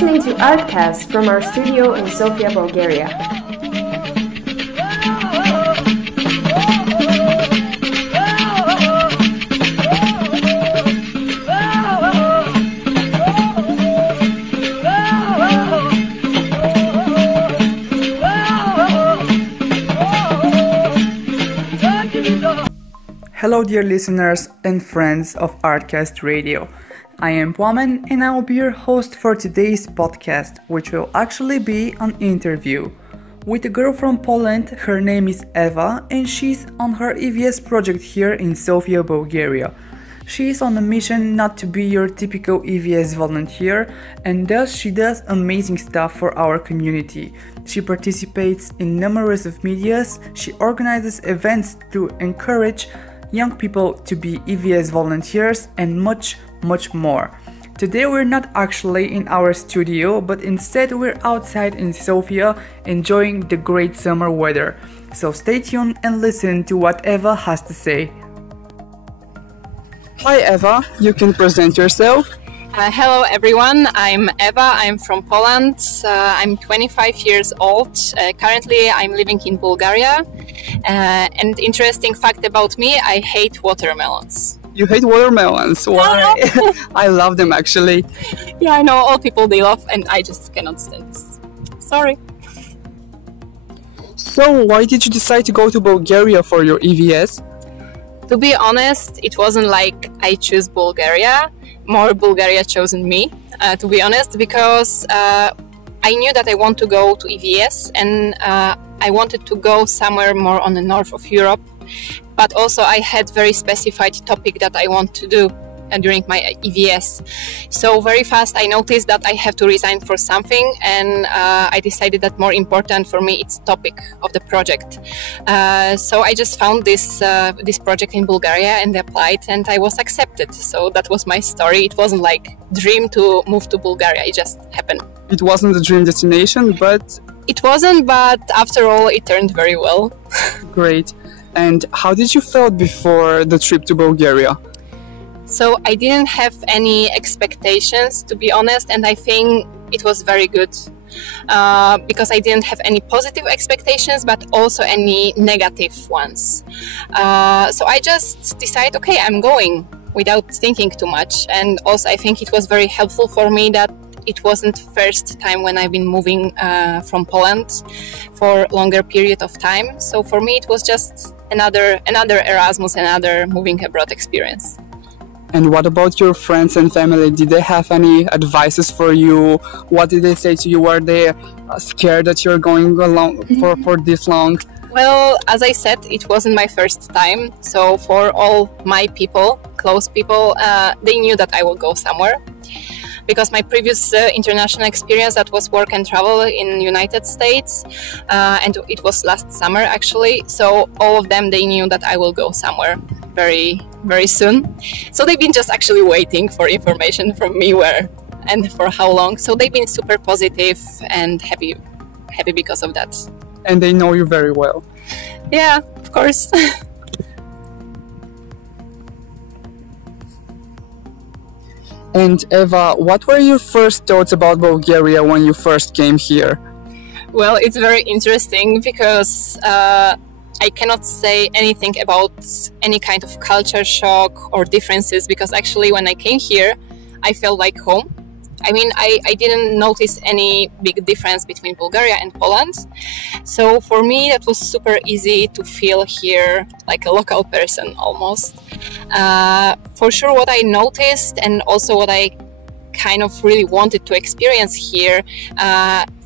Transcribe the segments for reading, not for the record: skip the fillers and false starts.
listening to ARTCAST from our studio in Sofia, Bulgaria. Hello dear listeners and friends of ARTCAST Radio. I am Płamen and I will be your host for today's podcast, which will actually be an interview with a girl from Poland. Her name is Eva and she's on her EVS project here in Sofia, Bulgaria. She is on a mission not to be your typical EVS volunteer, and thus she does amazing stuff for our community. She participates in numerous of medias, she organizes events to encourage young people to be EVS volunteers, and much more. Today we're not actually in our studio, but instead we're outside in Sofia enjoying the great summer weather. So stay tuned and listen to what Eva has to say. Hi Eva, you can present yourself. Hello everyone, I'm Eva, I'm from Poland, I'm 25 years old, currently I'm living in Bulgaria, and interesting fact about me, I hate watermelons. You hate watermelons? Why? I love them actually. Yeah, I know, all people they love, and I just cannot stand this. Sorry. So why did you decide to go to Bulgaria for your EVS? To be honest, it wasn't like I choose Bulgaria. More Bulgaria chosen me, to be honest, because I knew that I want to go to EVS and I wanted to go somewhere more on the north of Europe, but also I had very specified topic that I want to do during my EVS. So very fast I noticed that I have to resign for something, and I decided that more important for me it's topic of the project. So I just found this project in Bulgaria and applied, and I was accepted. So that was my story. It wasn't like dream to move to Bulgaria, it just happened. It wasn't a dream destination, but... It wasn't, but after all it turned very well. Great. And how did you feel before the trip to Bulgaria? So I didn't have any expectations, to be honest, and I think it was very good because I didn't have any positive expectations, but also any negative ones. So I just decided, okay, I'm going without thinking too much. And also I think it was very helpful for me that it wasn't first time when I've been moving from Poland for longer period of time. So for me it was just another Erasmus, another moving abroad experience. And what about your friends and family? Did they have any advices for you? What did they say to you? Were they scared that you're going along for this long? Well, as I said, it wasn't my first time. So for all my people, close people, they knew that I will go somewhere. Because my previous international experience, that was work and travel in United States, and it was last summer actually. So all of them, they knew that I will go somewhere very soon. So they've been just actually waiting for information from me where and for how long. So they've been super positive and happy because of that. And they know you very well. Yeah, of course. And Eva, what were your first thoughts about Bulgaria when you first came here? Well, it's very interesting because I cannot say anything about any kind of culture shock or differences, because actually when I came here, I felt like home. I mean, I didn't notice any big difference between Bulgaria and Poland. So for me, that was super easy to feel here like a local person almost. For sure, what I noticed and also what I kind of really wanted to experience here,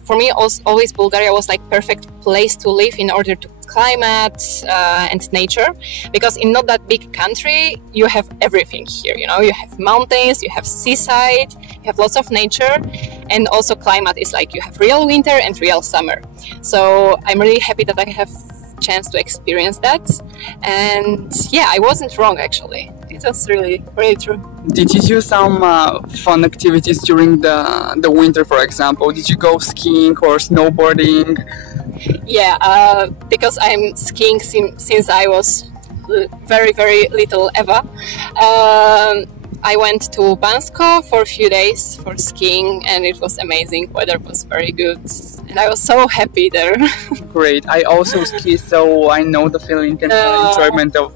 for me, always Bulgaria was like perfect place to live in order to climate and nature, because in not that big country you have everything here, you know, you have mountains, you have seaside, you have lots of nature, and also climate is like you have real winter and real summer. So I'm really happy that I have chance to experience that, and yeah, I wasn't wrong actually. It was really true. Did you do some fun activities during the winter, for example? Did you go skiing or snowboarding? Yeah, because I'm skiing since I was very little Eva. I went to Bansko for a few days for skiing, and it was amazing. Weather was very good, and I was so happy there. Great. I also ski, so I know the feeling and enjoyment of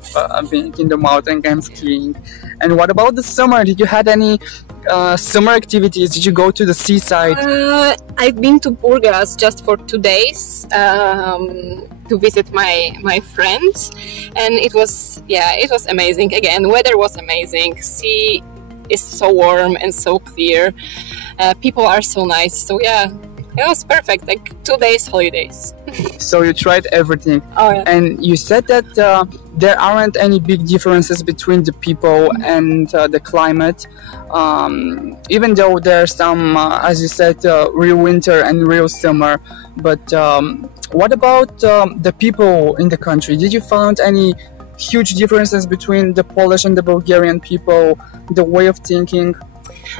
being in the mountain and skiing. And what about the summer? Did you had any summer activities? Did you go to the seaside? I've been to Burgas just for 2 days to visit my friends, and it was amazing. Again, weather was amazing. Sea is so warm and so clear. People are so nice. So yeah, it was perfect. Like 2 days holidays. So you tried everything. Oh yeah. And you said that there aren't any big differences between the people and the climate, even though there's some, as you said, real winter and real summer. But what about the people in the country? Did you find any huge differences between the Polish and the Bulgarian people, the way of thinking?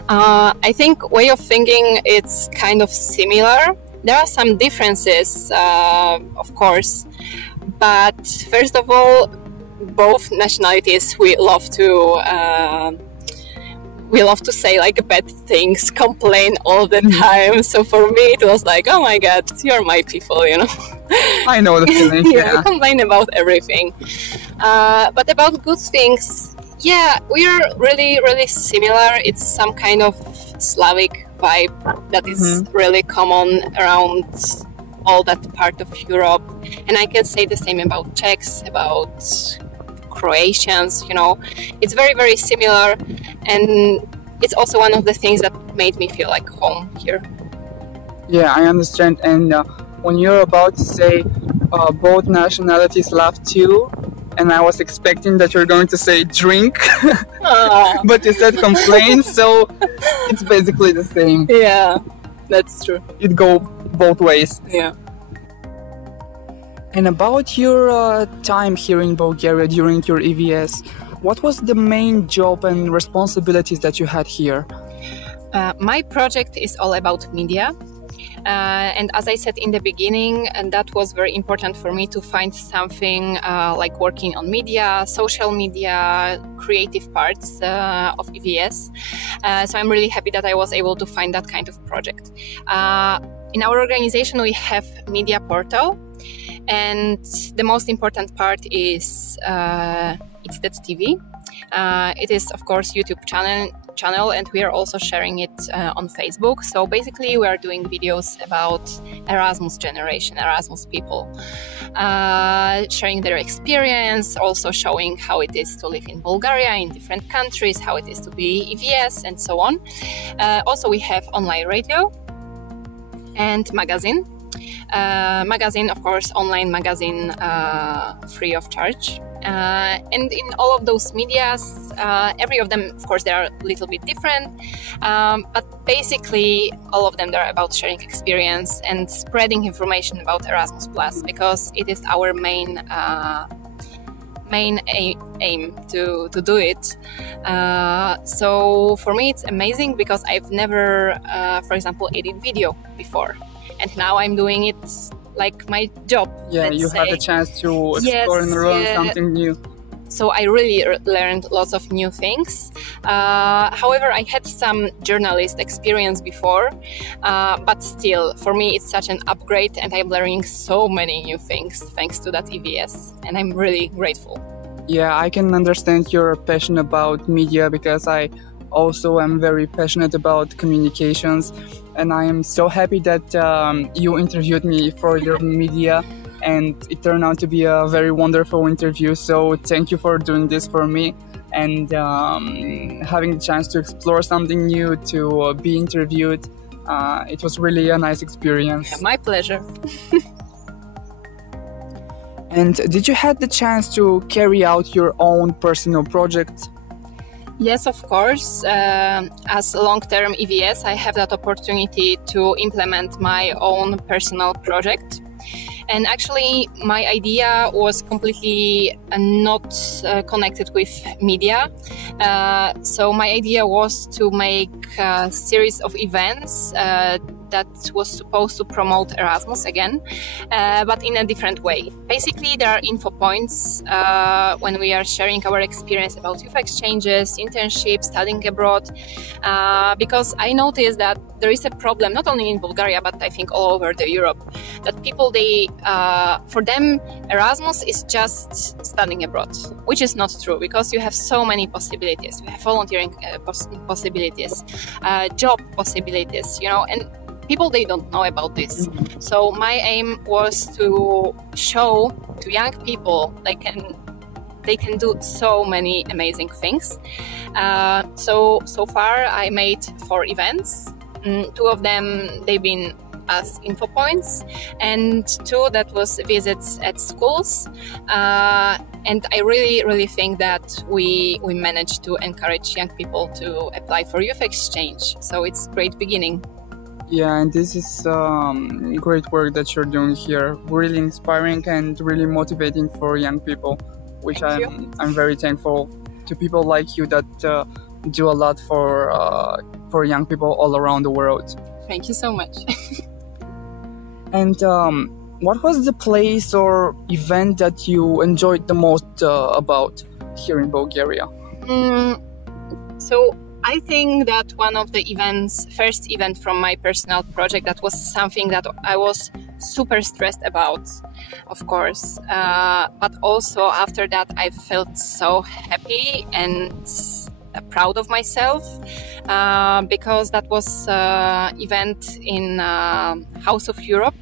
I think way of thinking it's kind of similar. There are some differences, of course, but first of all, both nationalities we love to say like bad things, complain all the time. So for me, it was like, oh my God, you're my people, you know. I know the feeling. Yeah, we complain about everything, but about good things. Yeah, we are really, really similar. It's some kind of Slavic vibe that is really common around all that part of Europe. And I can say the same about Czechs, about Croatians, you know. It's very, very similar. And it's also one of the things that made me feel like home here. Yeah, I understand. And when you're about to say both nationalities love too, and I was expecting that you're going to say drink, but you said complain, so it's basically the same. Yeah, that's true. It go both ways. Yeah. And about your time here in Bulgaria during your EVS, what was the main job and responsibilities that you had here? My project is all about media. And as I said in the beginning, and that was very important for me to find something like working on media, social media, creative parts of EVS. So I'm really happy that I was able to find that kind of project. In our organization, we have media portal, and the most important part is it's that TV. It is, of course, YouTube channel, and we are also sharing it on Facebook. So basically we are doing videos about Erasmus generation, Erasmus people, sharing their experience, also showing how it is to live in Bulgaria, in different countries, how it is to be EVS, and so on. Also we have online radio and magazine, of course, online magazine, free of charge. And in all of those medias, every of them, of course, they are a little bit different, but basically all of them are about sharing experience and spreading information about Erasmus Plus, because it is our main aim to do it. So for me it's amazing because I've never, for example, edited video before, and now I'm doing it like my job. Yeah, you had the chance to explore and learn something new. So I really learned lots of new things. However, I had some journalist experience before, but still, for me, it's such an upgrade, and I'm learning so many new things thanks to that EVS, and I'm really grateful. Yeah, I can understand your passion about media, because I also am very passionate about communications, and I am so happy that you interviewed me for your media, and it turned out to be a very wonderful interview. So thank you for doing this for me, and having the chance to explore something new, to be interviewed. It was really a nice experience. Yeah, my pleasure. And did you have the chance to carry out your own personal projects? Yes, of course. As a long-term EVS, I have that opportunity to implement my own personal project. And actually, my idea was completely not connected with media. So my idea was to make a series of events that was supposed to promote Erasmus again, but in a different way. Basically, there are info points when we are sharing our experience about youth exchanges, internships, studying abroad, because I noticed that there is a problem not only in Bulgaria but I think all over Europe, that people for them Erasmus is just studying abroad, which is not true, because you have so many possibilities. You have volunteering possibilities, job possibilities, and people, they don't know about this. So my aim was to show to young people they can do so many amazing things. So far I made 4 events. 2 of them, they've been as info points, and 2 that was visits at schools. And I really think that we managed to encourage young people to apply for youth exchange. So it's a great beginning. Yeah, and this is great work that you're doing here. Really inspiring and really motivating for young people, which I'm very thankful to people like you that do a lot for young people all around the world. Thank you so much. And what was the place or event that you enjoyed the most about here in Bulgaria? So I think that one of the first event from my personal project, that was something that I was super stressed about, of course. But also after that, I felt so happy and proud of myself, because that was event in House of Europe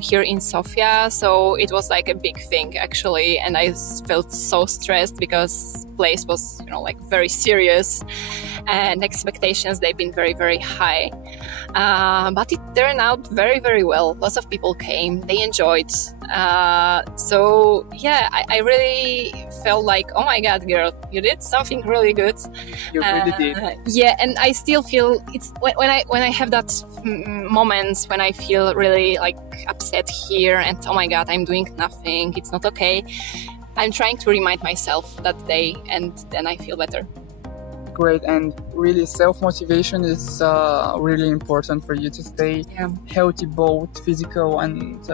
here in Sofia. So it was like a big thing actually, and I felt so stressed because place was very serious, and expectations, they've been very high, but it turned out very well. Lots of people came, they enjoyed, so yeah, I really felt like, oh my god, girl, you did something really good. You really did. Yeah, and I still feel it's when I have that moments when I feel really upset here and oh my god, I'm doing nothing, it's not okay. I'm trying to remind myself that day, and then I feel better. Great, and really self-motivation is really important for you to stay healthy, both physical and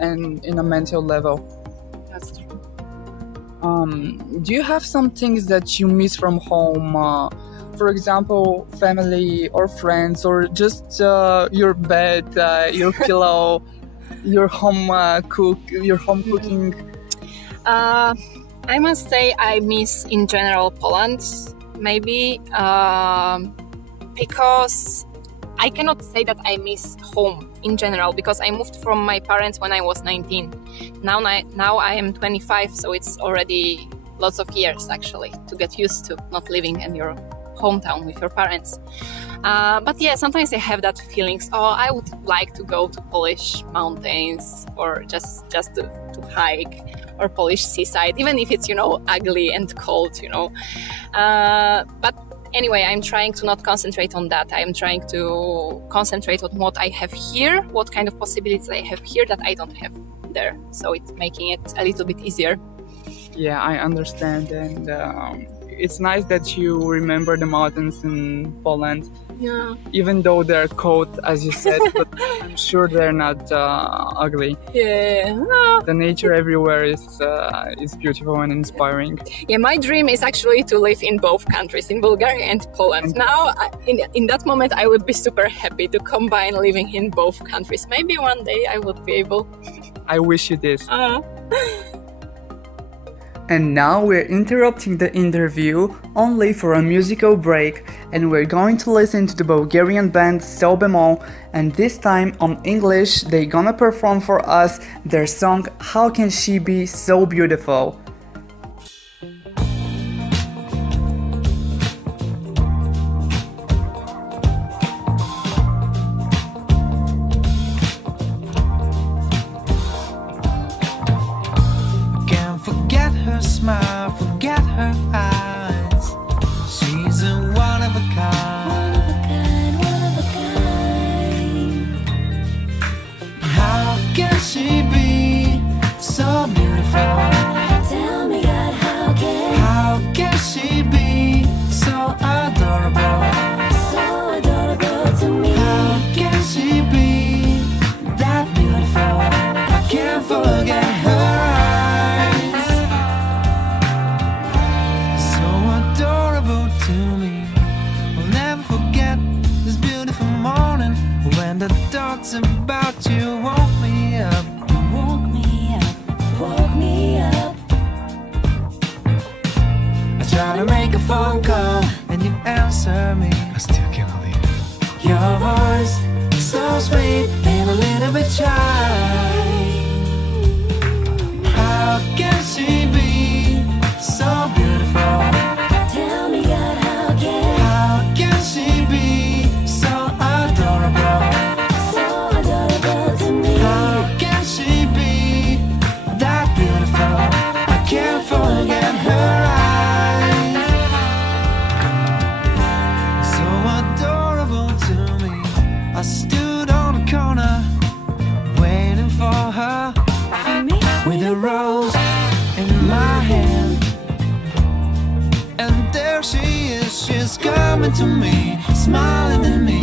in a mental level. That's true. Do you have some things that you miss from home? For example, family or friends, or just your bed, your pillow, your home cooking? I must say I miss in general Poland, maybe, because I cannot say that I miss home in general, because I moved from my parents when I was 19. Now I am 25, so it's already lots of years actually to get used to not living in your hometown with your parents. But yeah, sometimes I have that feelings, I would like to go to Polish mountains, or just to hike, or Polish seaside, even if it's ugly and cold, but anyway, I'm trying to not concentrate on that. I'm trying to concentrate on what I have here, what kind of possibilities I have here that I don't have there, so it's making it a little bit easier. Yeah, I understand, and it's nice that you remember the mountains in Poland. Yeah. Even though they're cold, as you said, but I'm sure they're not ugly. Yeah. The nature everywhere is beautiful and inspiring. Yeah, my dream is actually to live in both countries, in Bulgaria and Poland. Now, in that moment, I would be super happy to combine living in both countries. Maybe one day I would be able. I wish you this. And now we're interrupting the interview only for a musical break, and we're going to listen to the Bulgarian band SoulBMoll, and this time on English they're gonna perform for us their song How Can She Be So Beautiful. Smile, forget her eyes. She's a one of a kind. One of a kind. How can she be so beautiful? Tell me, God, how can she be so adorable? So adorable. thoughts about you woke me up. Woke me up, woke me up. I try to make a phone call and you answer me. I still can't believe it. Your voice so sweet and a little bit shy. How can she be so beautiful? Tell me, God, how can she be so adorable? so adorable to me? How can she be that beautiful? I can't forget her eyes. So adorable to me. I stood on the corner waiting for her with a rose in my hand. And there she is, she's coming to me, smiling at me.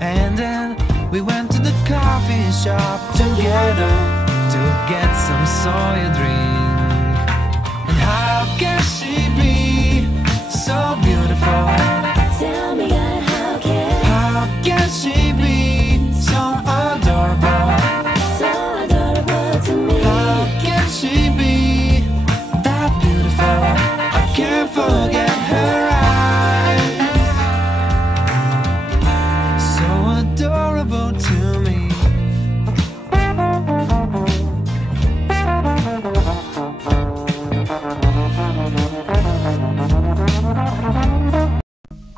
And then we went to the coffee shop together to get some soy drink. And how can she be so beautiful? Tell me, God, How can she be so adorable? so adorable to me? How can she be that beautiful? I can't forget her eyes. So adorable to me.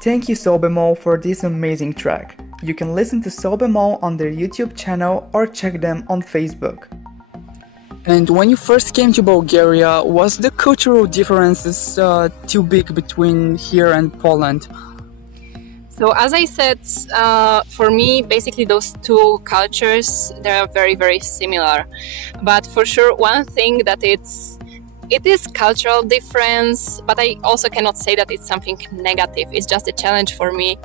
Thank you SoulBMoll for this amazing track. You can listen to SoulBMoll on their YouTube channel or check them on Facebook. And when you first came to Bulgaria, was the cultural differences too big between here and Poland? So as I said, for me, basically those two cultures, they are very, very similar. But for sure, one thing that it is cultural difference, but I also cannot say that it's something negative. It's just a challenge for me.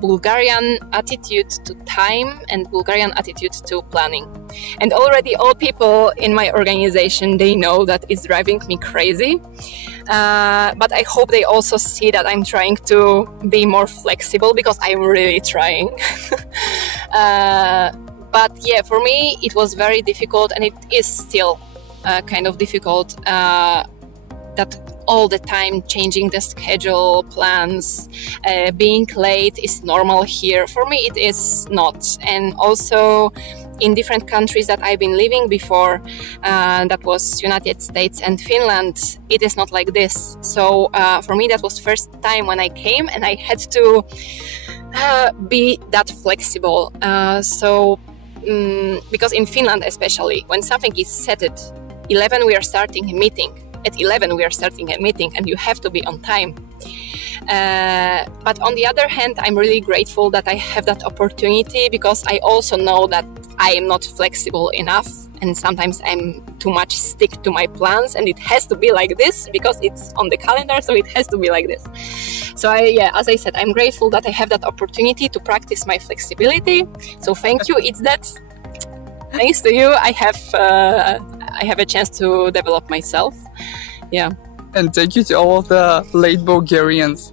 Bulgarian attitude to time and Bulgarian attitude to planning. And already all people in my organization, they know that it's driving me crazy. But I hope they also see that I'm trying to be more flexible, because I'm really trying. But yeah, for me, it was very difficult, and it is still kind of difficult that all the time changing the schedule, plans, being late is normal here. For me, it is not. And also in different countries that I've been living before, that was United States and Finland, it is not like this. So for me, that was first time when I came and I had to be that flexible. Because in Finland especially, when something is set at 11 we are starting a meeting. At 11 we are starting a meeting and you have to be on time. But on the other hand, I'm really grateful that I have that opportunity, because I also know that I am not flexible enough, and sometimes I'm too much stick to my plans, and it has to be like this because it's on the calendar, so it has to be like this. So as I said, I'm grateful that I have that opportunity to practice my flexibility. So thank you. It's that. Thanks to you, I have a chance to develop myself. Yeah. And thank you to all of the late Bulgarians.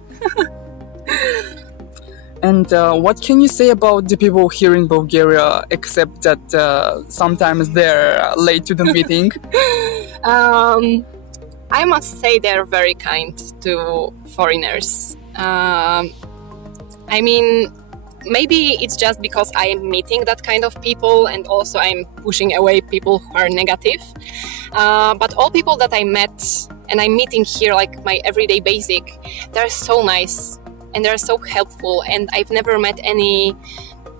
And what can you say about the people here in Bulgaria, except that sometimes they're late to the meeting? I must say they're very kind to foreigners. I mean, maybe it's just because I am meeting that kind of people, and also I'm pushing away people who are negative. But all people that I met and I'm meeting here, like my everyday basic, they're so nice and they're so helpful, and I've never met any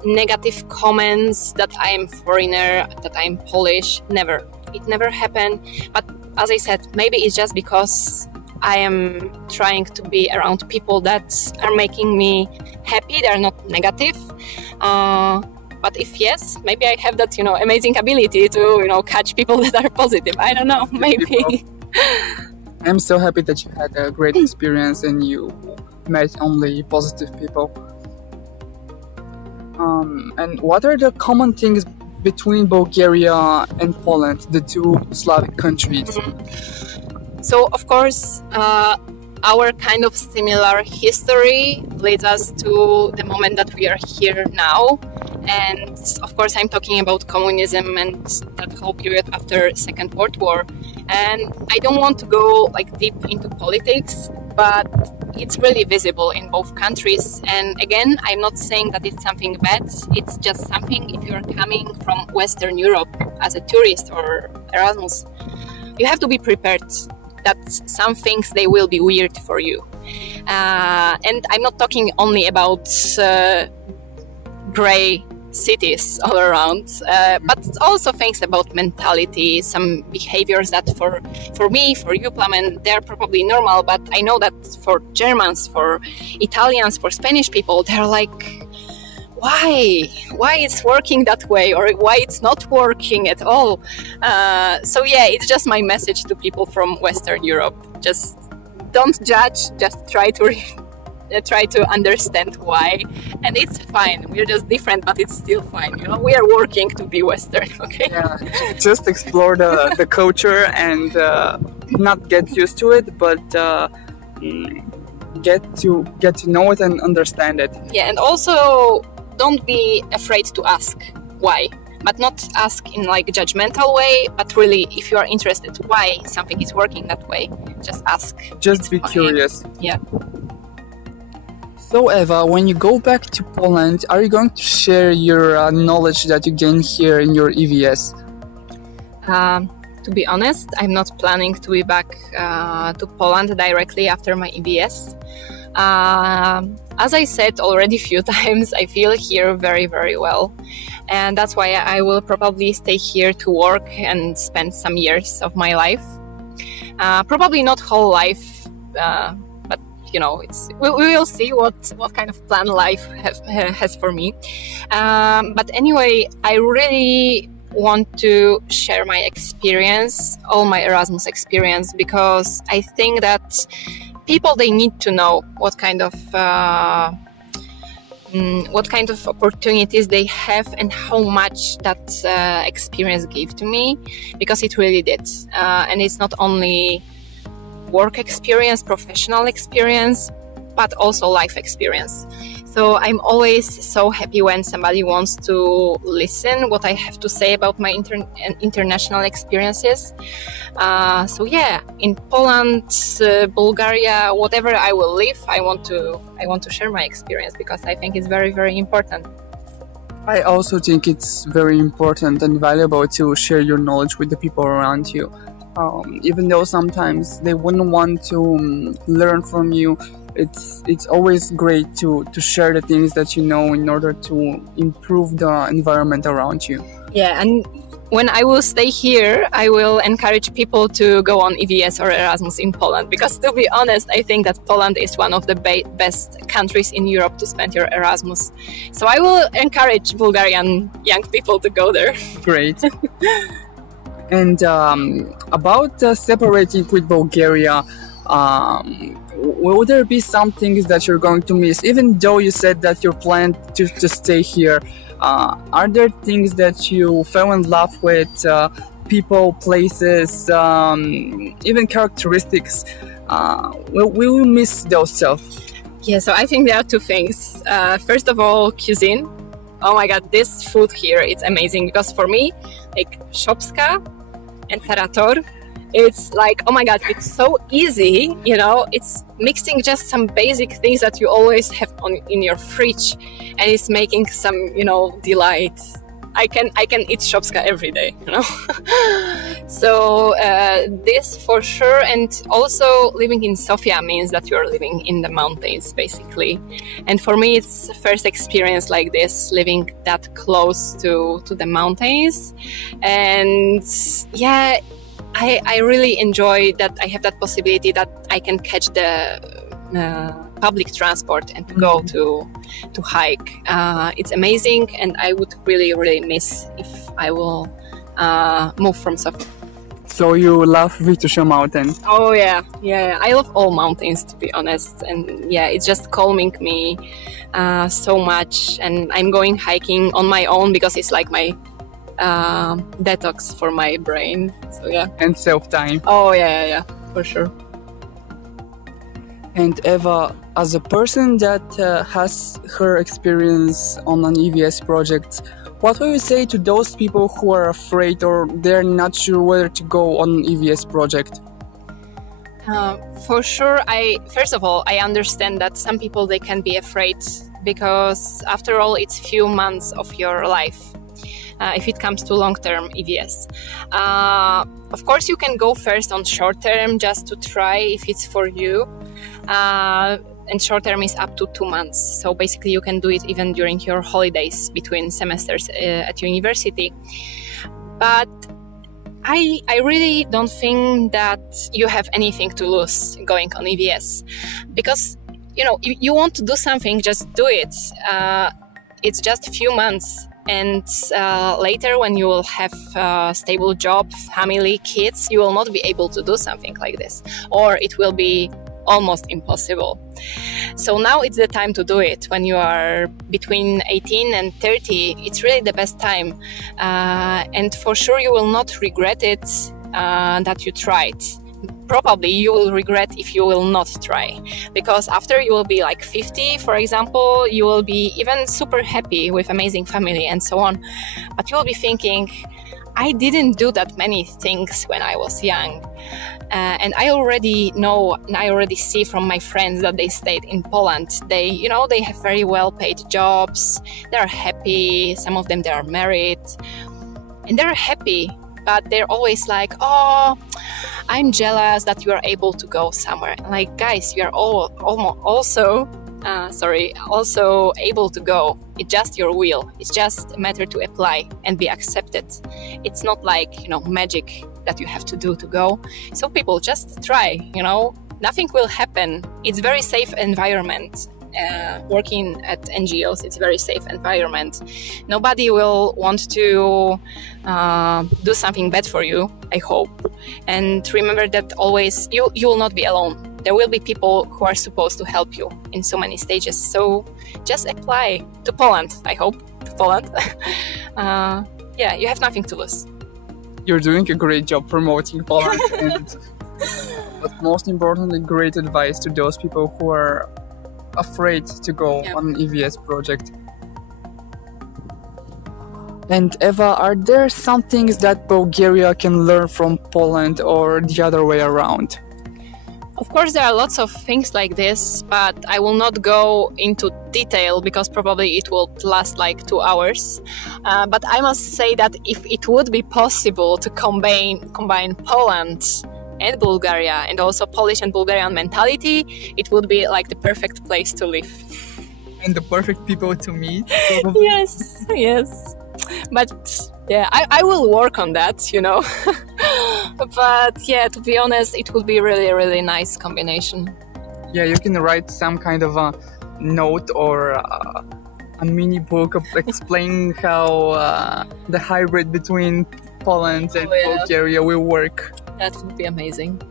negative comments that I am foreigner, that I'm Polish. Never. It never happened. But as I said, maybe it's just because I am trying to be around people that are making me happy. They're not negative. But if yes, maybe I have that, amazing ability to, catch people that are positive. I don't know, maybe. I'm so happy that you had a great experience and you met only positive people. And what are the common things between Bulgaria and Poland, the two Slavic countries? So, of course, our kind of similar history leads us to the moment that we are here now. And of course, I'm talking about communism and that whole period after Second World War. And I don't want to go like deep into politics, but it's really visible in both countries. And again, I'm not saying that it's something bad. It's just something, if you're coming from Western Europe as a tourist or Erasmus, you have to be prepared that some things, they will be weird for you. And I'm not talking only about gray cities all around, but also things about mentality, some behaviors that for me, for you, Plamen, they're probably normal, but I know that for Germans, for Italians, for Spanish people, they're like, why it's working that way, or why it's not working at all. So yeah, it's just my message to people from Western Europe. Just don't judge, just try to understand why, and it's fine. We're just different, but it's still fine. You know, we are working to be Western. Okay. Yeah, just explore the culture and not get used to it, but get to know it and understand it. Yeah, and also don't be afraid to ask why, but not ask in like judgmental way, but really, if you are interested why something is working that way, just ask. Just It's be fine. curious. Yeah. So Eva, when you go back to Poland, are you going to share your knowledge that you gain here in your EVS? To be honest, I'm not planning to be back to Poland directly after my EVS. As I said already a few times, I feel here very, very well. And that's why I will probably stay here to work and spend some years of my life. Probably not whole life, but you know, we will see what kind of plan life has for me. But anyway, I really want to share my experience, all my Erasmus experience, because I think that people, they need to know what kind of opportunities they have and how much that experience gave to me, because it really did. And it's not only work experience, professional experience, but also life experience. So I'm always so happy when somebody wants to listen what I have to say about my international experiences. So yeah, in Poland, Bulgaria, whatever I will live, I want to share my experience, because I think it's very, very important. I also think it's very important and valuable to share your knowledge with the people around you. Even though sometimes they wouldn't want to learn from you, it's always great to share the things that you know in order to improve the environment around you. Yeah, and when I will stay here, I will encourage people to go on EVS or Erasmus in Poland, because to be honest, I think that Poland is one of the best countries in Europe to spend your Erasmus. So I will encourage Bulgarian young people to go there. Great. And about separating with Bulgaria, will there be some things that you're going to miss? Even though you said that you're planning to stay here, are there things that you fell in love with, people, places, even characteristics? Will you miss those stuff? Yeah, so I think there are two things. First of all, cuisine. Oh my god, this food here, it's amazing, because for me, like Szopska and Tarator, it's like, oh my god, it's so easy, you know, it's mixing just some basic things that you always have in your fridge, and it's making some, you know, delight. I can eat Szopska every day, you know. So this for sure. And also living in Sofia means that you're living in the mountains, basically. And for me, it's first experience like this, living that close to the mountains. And yeah, I really enjoy that I have that possibility that I can catch the public transport and go to hike. It's amazing, and I would really, really miss if I will move from Sofia. So you love Vitusha mountain? Oh yeah. I love all mountains, to be honest, and yeah, it's just calming me so much. And I'm going hiking on my own because it's like my detox for my brain. So yeah. And self-time. Oh yeah, for sure. And Eva, as a person that has her experience on an EVS project, what will you say to those people who are afraid or they're not sure whether to go on an EVS project? For sure, first of all, I understand that some people, they can be afraid because after all, it's few months of your life. If it comes to long-term EVS. Of course, you can go first on short-term just to try if it's for you. And short-term is up to 2 months. So basically, you can do it even during your holidays between semesters at university. But I really don't think that you have anything to lose going on EVS. Because, if you want to do something, just do it. It's just a few months. And later, when you will have a stable job, family, kids, you will not be able to do something like this, or it will be almost impossible. So now it's the time to do it. When you are between 18 and 30, it's really the best time. And for sure, you will not regret it that you tried. Probably you will regret if you will not try, because after you will be like 50, for example, you will be even super happy with amazing family and so on, but you will be thinking, I didn't do that many things when I was young, and I already know and I already see from my friends that they stayed in Poland. They have very well paid jobs, they're happy, some of them, they are married and they're happy, but they're always like, oh, I'm jealous that you are able to go somewhere. Like, guys, you are also able to go. It's just your will. It's just a matter to apply and be accepted. It's not like, magic that you have to do to go. So people just try, nothing will happen. It's very safe environment. Working at NGOs, it's a very safe environment. Nobody will want to do something bad for you, I hope. And remember that always you will not be alone. There will be people who are supposed to help you in so many stages. So just apply to Poland, I hope, to Poland. You have nothing to lose. You're doing a great job promoting Poland and but most importantly, great advice to those people who are afraid to go on an EVS project. And Eva, are there some things that Bulgaria can learn from Poland or the other way around? Of course, there are lots of things like this, but I will not go into detail because probably it will last like 2 hours. But I must say that if it would be possible to combine Poland and Bulgaria and also Polish and Bulgarian mentality, it would be like the perfect place to live. And the perfect people to meet. Yes. But I will work on that, But to be honest, it would be really, really nice combination. Yeah, you can write some kind of a note or a mini book of explaining how the hybrid between Poland and Bulgaria will work. That would be amazing.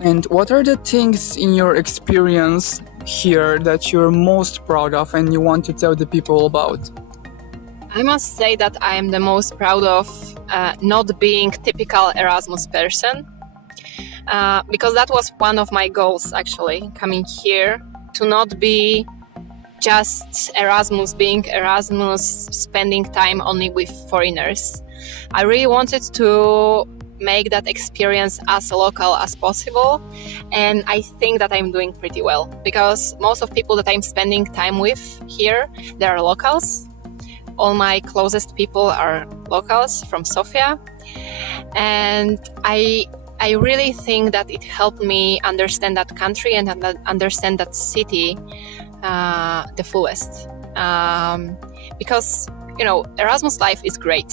And what are the things in your experience here that you're most proud of and you want to tell the people about? I must say that I am the most proud of not being typical Erasmus person, because that was one of my goals actually coming here, to not be just being Erasmus, spending time only with foreigners. I really wanted to make that experience as local as possible, and I think that I'm doing pretty well, because most of people that I'm spending time with here, they are locals. All my closest people are locals from Sofia, and I really think that it helped me understand that country and understand that city the fullest, because Erasmus life is great.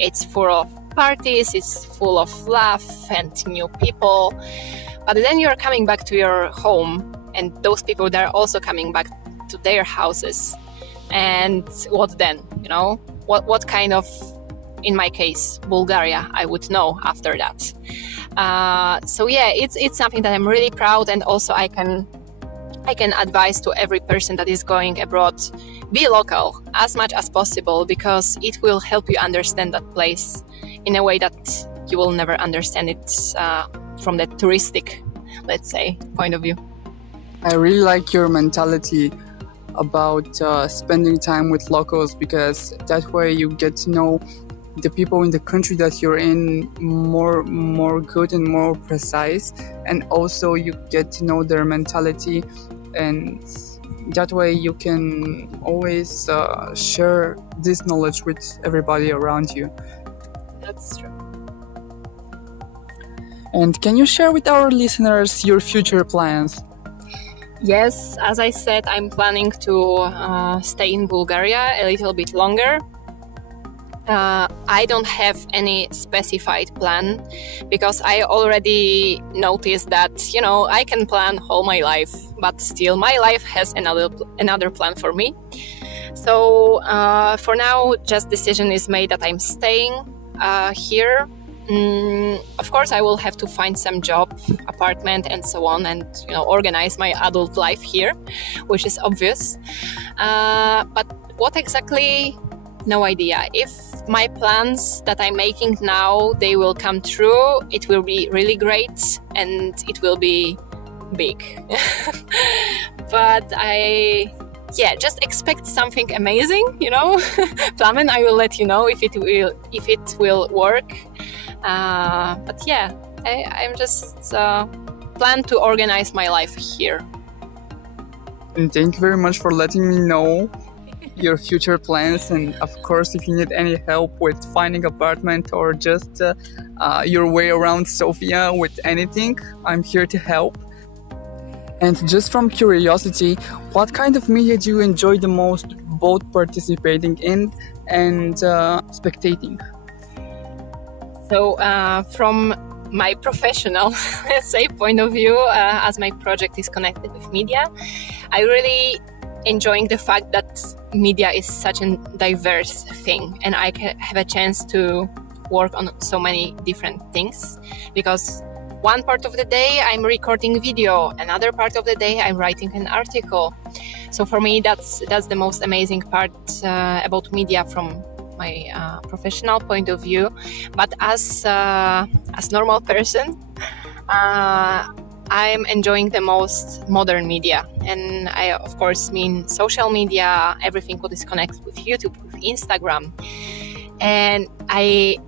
It's full of parties, it's full of laugh and new people, but then you're coming back to your home, and those people, they're also coming back to their houses. And what then? What kind of, in my case, Bulgaria, I would know after that. It's something that I'm really proud, and also I can advise to every person that is going abroad, be local as much as possible, because it will help you understand that place in a way that you will never understand it from the touristic let's say, point of view. I really like your mentality about spending time with locals, because that way you get to know the people in the country that you're in more good and more precise, and also you get to know their mentality, and that way you can always share this knowledge with everybody around you. That's true. And can you share with our listeners your future plans? Yes, as I said, I'm planning to stay in Bulgaria a little bit longer. I don't have any specified plan, because I already noticed that, you know, I can plan all my life, but still my life has another plan for me. So for now, just decision is made that I'm staying here. Of course, I will have to find some job, apartment, and so on, and, you know, organize my adult life here, which is obvious. But what exactly? No idea. If my plans that I'm making now, they will come true, it will be really great and it will be big. But just expect something amazing, you know. Plamen, I will let you know if it will work. But yeah, I'm just plan to organize my life here. And thank you very much for letting me know your future plans, and of course, if you need any help with finding apartment or just your way around Sofia with anything, I'm here to help. And just from curiosity, what kind of media do you enjoy the most, both participating in and spectating? So from my professional, let's say, point of view, as my project is connected with media, I really enjoying the fact that media is such a diverse thing, and I have a chance to work on so many different things, because one part of the day I'm recording video, another part of the day I'm writing an article. So for me, that's the most amazing part about media from my professional point of view. But as normal person, I'm enjoying the most modern media, and I of course mean social media, everything what is connected with YouTube, with Instagram. And I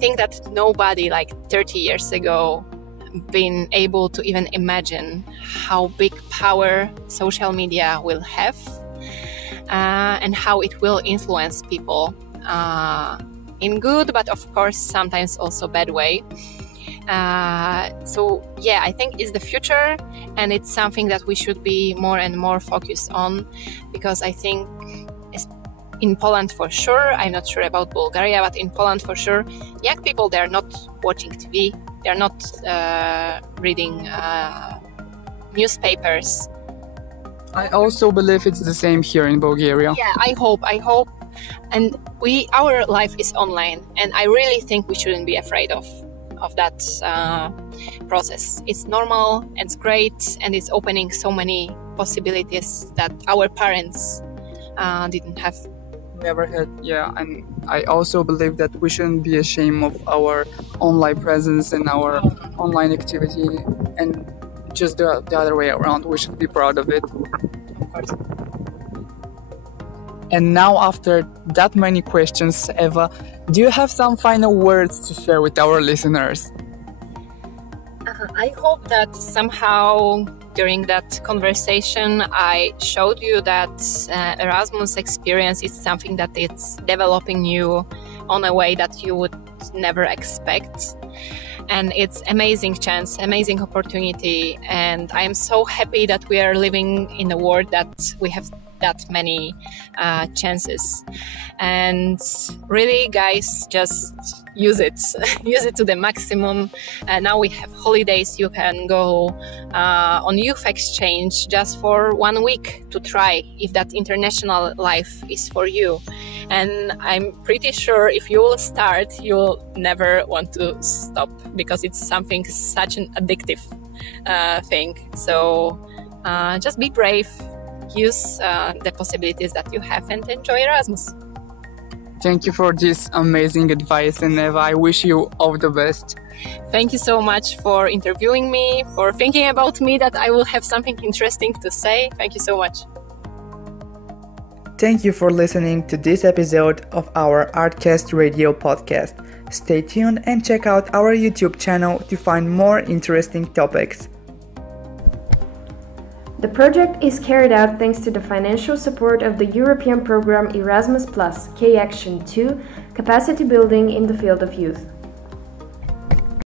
think that nobody like 30 years ago been able to even imagine how big power social media will have, and how it will influence people in good, but of course sometimes also bad way. So yeah, I think it's the future, and it's something that we should be more and more focused on, because I think in Poland for sure, I'm not sure about Bulgaria, but in Poland for sure, young people, they're not watching TV, they're not reading newspapers. I also believe it's the same here in Bulgaria. Yeah, I hope. And our life is online, and I really think we shouldn't be afraid of that process. It's normal and it's great, and it's opening so many possibilities that our parents didn't have. Never had, yeah. And I also believe that we shouldn't be ashamed of our online presence and our online activity, and just the other way around. We should be proud of it. Of course. And now, after that many questions, Eva, do you have some final words to share with our listeners? I hope that somehow during that conversation I showed you that Erasmus experience is something that it's developing you on a way that you would never expect. And it's amazing chance, amazing opportunity. And I am so happy that we are living in a world that we have that many chances. And really, guys, just use it. Use it to the maximum. Now we have holidays. You can go on youth exchange just for 1 week to try if that international life is for you. And I'm pretty sure if you will start, you'll never want to stop, because it's something such an addictive thing. So just be brave, use the possibilities that you have, and enjoy Erasmus. Thank you for this amazing advice, and Eva, I wish you all the best. Thank you so much for interviewing me, for thinking about me that I will have something interesting to say. Thank you so much. Thank you for listening to this episode of our ARTCAST radio podcast. Stay tuned and check out our YouTube channel to find more interesting topics. The project is carried out thanks to the financial support of the European program Erasmus+, K-Action 2, Capacity Building in the Field of Youth.